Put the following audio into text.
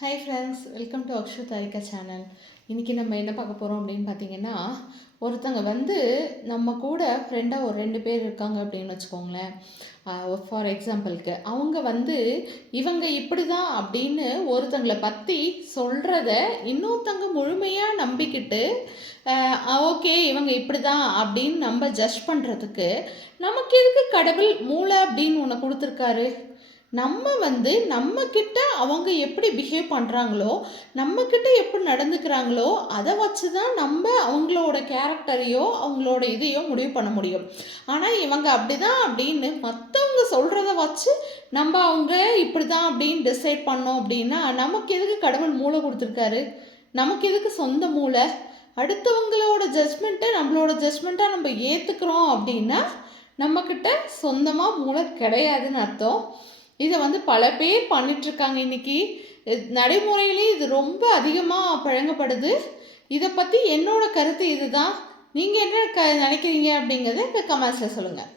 Hi friends, welcome to Akshu Tharika channel. இன்றைக்கி நம்ம என்ன பார்க்க போகிறோம் அப்படின்னு பார்த்தீங்கன்னா, ஒருத்தங்க நம்ம கூட ஃப்ரெண்டாக ஒரு 2 பேர் இருக்காங்க அப்படின்னு வச்சுக்கோங்களேன். ஃபார் எக்ஸாம்பிளுக்கு அவங்க இவங்க இப்படி தான் அப்படின்னு ஒருத்தங்களை பற்றி சொல்கிறத இன்னொருத்தங்க முழுமையாக நம்பிக்கிட்டு ஓகே இவங்க இப்படி தான் அப்படின்னு நம்ம ஜட்ஜ் பண்ணுறதுக்கு நமக்கு எதுக்கு கடவுள் மூளை அப்படின்னு ஒன்று கொடுத்துருக்காரு? நம்மக்கிட்ட அவங்க எப்படி பிஹேவ் பண்ணுறாங்களோ, நம்மக்கிட்ட எப்படி நடந்துக்கிறாங்களோ, அதை வச்சு தான் நம்ம அவங்களோட கேரக்டரையோ அவங்களோட இதையோ முடிவு பண்ண முடியும். ஆனால் இவங்க அப்படி தான் அப்படின்னு மற்றவங்க சொல்கிறத வச்சு நம்ம அவங்க இப்படி தான் அப்படின்னு டிசைட் பண்ணோம் அப்படின்னா, நமக்கு எதுக்கு கடவுள் மூளை கொடுத்துருக்காரு? நமக்கு எதுக்கு சொந்த மூளை? அடுத்தவங்களோட ஜட்ஜ்மெண்ட்டை நம்மளோட ஜட்ஜ்மெண்ட்டாக நம்ம ஏற்றுக்கிறோம் அப்படின்னா, நம்மக்கிட்ட சொந்தமாக மூளை கிடையாதுன்னு அர்த்தம். இதை பல பேர் பண்ணிகிட்ருக்காங்க இன்றைக்கி. நடைமுறையிலே இது ரொம்ப அதிகமாக பழங்கப்படுது. இதை பற்றி என்னோடய கருத்து இதுதான். நீங்கள் என்ன நினைக்கிறீங்க அப்படிங்கிறத கமெண்ட்ஸில் சொல்லுங்கள்.